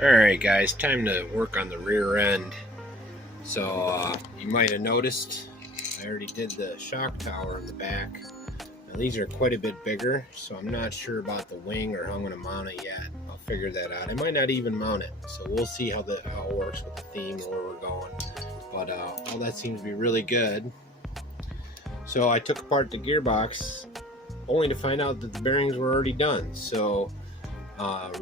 Alright guys, time to work on the rear end. So you might have noticed I already did the shock tower in the back. Now these are quite a bit bigger, so I'm not sure about the wing or how I'm going to mount it yet. I'll figure that out. I might not even mount it, so we'll see how it works with the theme and where we're going. But all that seems to be really good. So I took apart the gearbox only to find out that the bearings were already done. So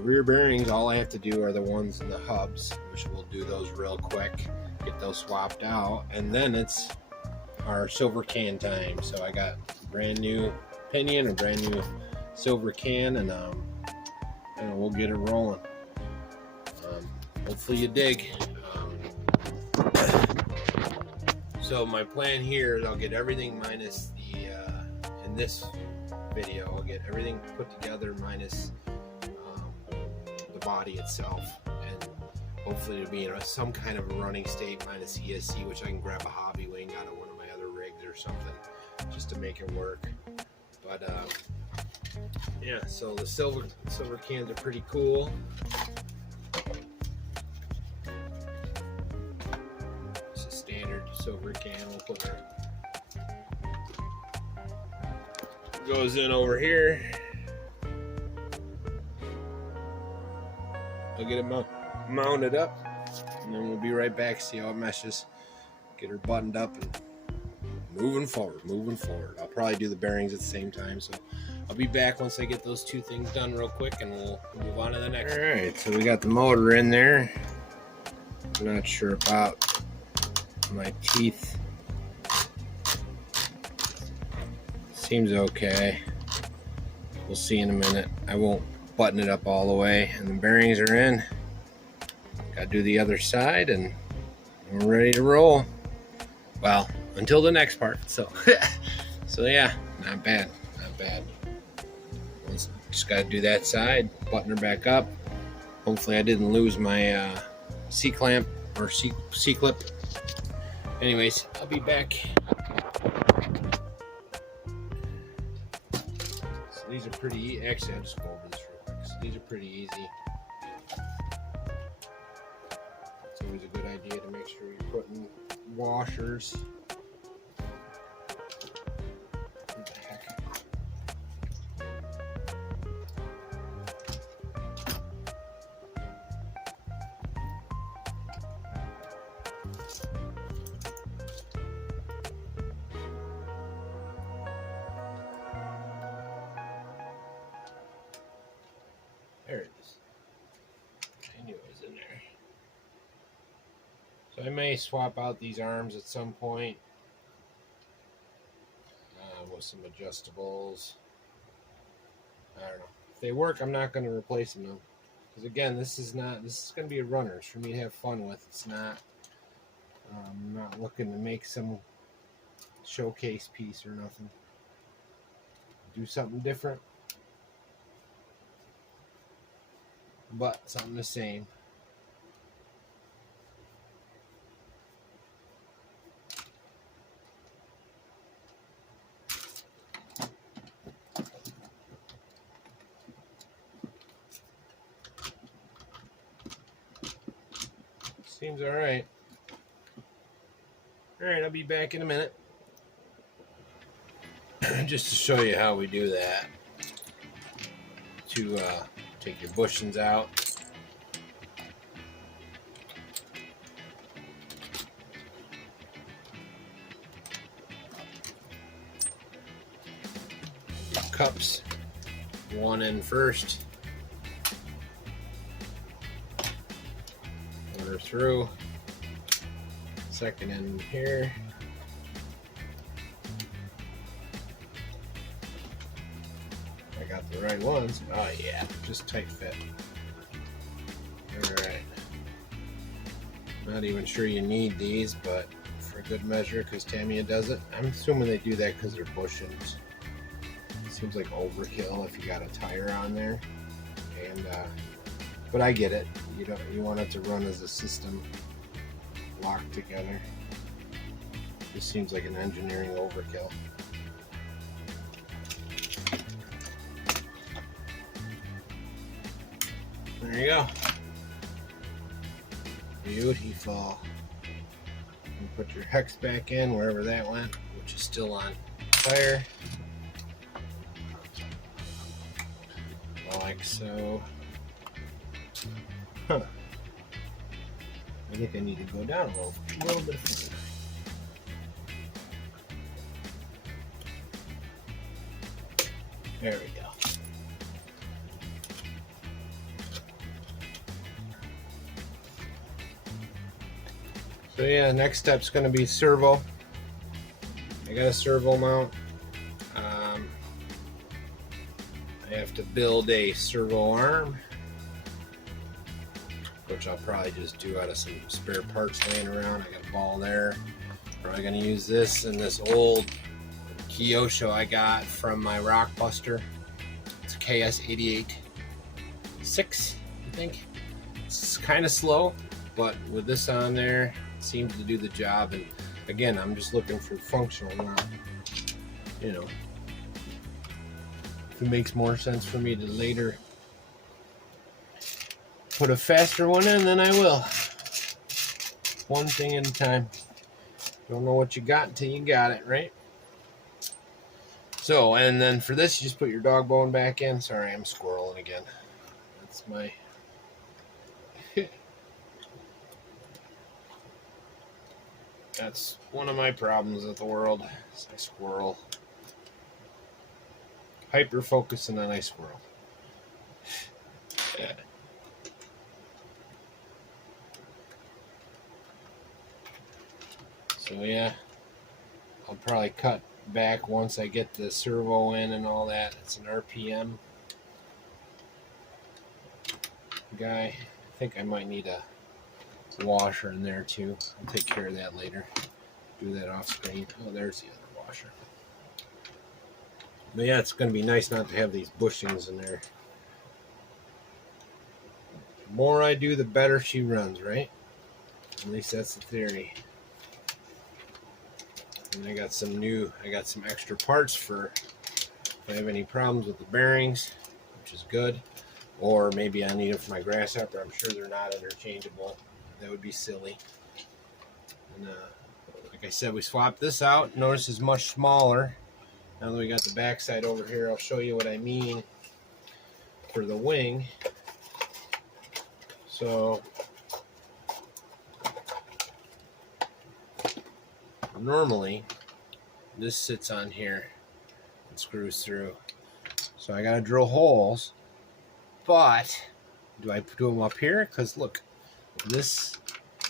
rear bearings, all I have to do are the ones in the hubs, which we'll do those real quick, get those swapped out, and then it's our silver can time. So I got a brand new pinion, a brand new silver can, and we'll get it rolling. Hopefully you dig. So my plan here is I'll get everything minus the in this video I'll get everything put together minus the body itself, and hopefully it'll be in some kind of a running state minus ESC, which I can grab a hobby wing out of one of my other rigs or something just to make it work. But yeah, so the silver cans are pretty cool. It's a standard silver can. We'll put it goes in over here. I'll get it mounted up, and then we'll be right back, see how it meshes, get her buttoned up, and moving forward. I'll probably do the bearings at the same time, so I'll be back once I get those two things done real quick, and we'll move on to the next. Alright, so we got the motor in there. I'm not sure about my teeth. Seems okay. We'll see in a minute. I won't button it up all the way, and the bearings are in. Gotta do the other side, and we're ready to roll. Well, until the next part. So so yeah, not bad. Just gotta do that side, button her back up. Hopefully I didn't lose my C-clamp or C-clip. Anyways, I'll be back. So these are pretty actually I'll just go over this real quick. So these are pretty easy. It's always a good idea to make sure you're putting washers. What the heck? There it is. I knew it was in there. So I may swap out these arms at some point with some adjustables. I don't know. If they work, I'm not going to replace them though. Because again, this is going to be a runner. It's for me to have fun with. It's not, I'm not looking to make some showcase piece or nothing. Do something different, but something the same. Seems all right. All right, I'll be back in a minute. Just to show you how we do that. To take your bushings out. Cups. One in first. Put her through. Second in here. I got the right ones. Oh yeah, just tight fit. Alright. Not even sure you need these, but for good measure, because Tamiya does it. I'm assuming they do that because they're bushings. Seems like overkill if you got a tire on there, and but I get it. You want it to run as a system, locked together. This seems like an engineering overkill. There you go. Beautiful. And put your hex back in wherever that went, which is still on fire. Like so. Huh. I think I need to go down a little bit further. There we go. So yeah, next step's going to be servo. I got a servo mount. I have to build a servo arm, which I'll probably just do out of some spare parts laying around. I got a ball there. Probably going to use this and this old Kyosho I got from my Rockbuster. It's a KS88-6, I think. It's kind of slow, but with this on there, it seems to do the job. And again, I'm just looking for functional, not, you know, if it makes more sense for me to later put a faster one in, then I will. One thing at a time. Don't know what you got until you got it, right? So, and then for this, you just put your dog bone back in. Sorry, I'm squirreling again. That's my... That's one of my problems with the world. Is I squirrel. Hyper focusing on I squirrel. Yeah. So yeah, I'll probably cut back once I get the servo in and all that. It's an RPM guy. I think I might need a washer in there too. I'll take care of that later. Do that off screen. Oh, there's the other washer. But yeah, it's going to be nice not to have these bushings in there. The more I do, the better she runs, right? At least that's the theory. And I got some extra parts for if I have any problems with the bearings, which is good. Or maybe I need them for my grasshopper. I'm sure they're not interchangeable. That would be silly. And like I said, we swapped this out. Notice it's much smaller. Now that we got the backside over here, I'll show you what I mean for the wing. So normally this sits on here and screws through. So I gotta drill holes, but do I do them up here? Because look, this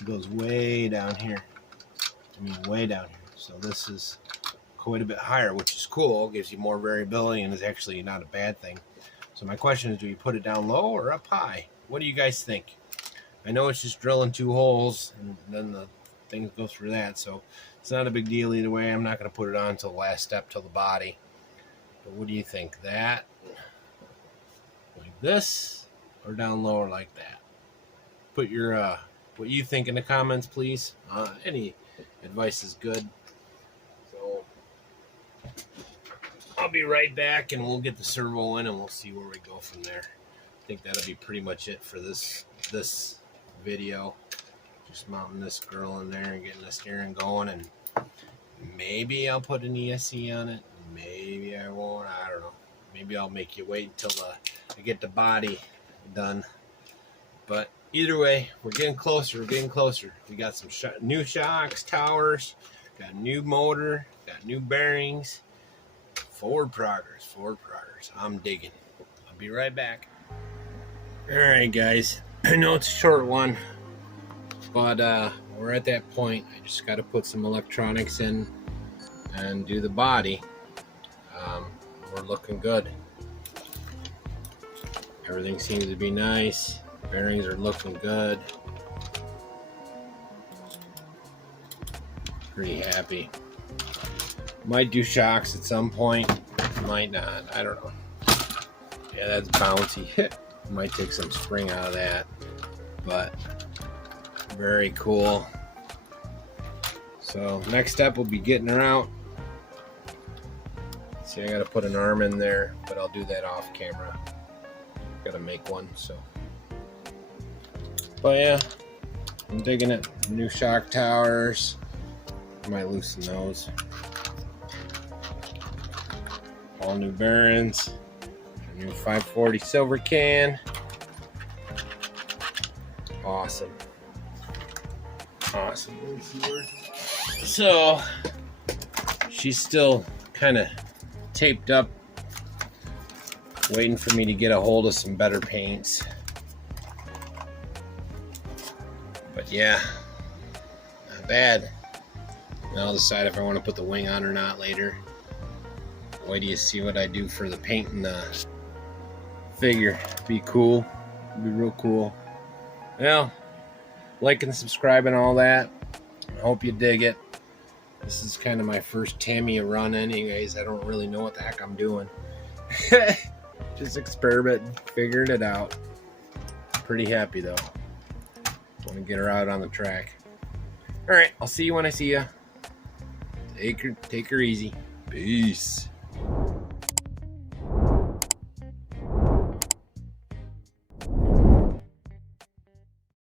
goes way down here. I mean, way down here. So this is quite a bit higher, which is cool. Gives you more variability and is actually not a bad thing. So my question is, do you put it down low or up high? What do you guys think? I know it's just drilling 2 holes and then the things go through that, so it's not a big deal either way. I'm not going to put it on until the last step, till the body. But what do you think? That, like this, or down lower like that? Put your what you think in the comments, please. Any advice is good. So I'll be right back and we'll get the servo in and we'll see where we go from there. I think that'll be pretty much it for this video. Just mounting this girl in there and getting the steering going, and maybe I'll put an ESC on it. Maybe I won't. I don't know. Maybe I'll make you wait until I get the body done. But either way, we're getting closer. We're getting closer. We got some new shocks, towers, got a new motor, got new bearings. Forward progress. Forward progress. I'm digging. I'll be right back. All right, guys. I know it's a short one, but we're at that point. I just got to put some electronics in and do the body. We're looking good. Everything seems to be nice. Bearings are looking good. Pretty happy. Might do shocks at some point. Might not. I don't know. Yeah, that's bouncy. Might take some spring out of that. But very cool. So next step will be getting her out. See, I got to put an arm in there, but I'll do that off camera. Got to make one. So, but yeah, I'm digging it. New shock towers. I might loosen those. All new bearings. A new 540 silver can. Awesome. Awesome. So she's still kind of taped up, waiting for me to get a hold of some better paints. But yeah, not bad. I'll decide if I want to put the wing on or not later. Wait till you see what I do for the paint and the figure. Be cool. Be real cool. Well, like and subscribe and all that. I hope you dig it. This is kind of my first Tamiya run anyways. I don't really know what the heck I'm doing. Just experimenting, figuring it out. Pretty happy though. Want to get her out on the track. Alright, I'll see you when I see you. Take her easy. Peace.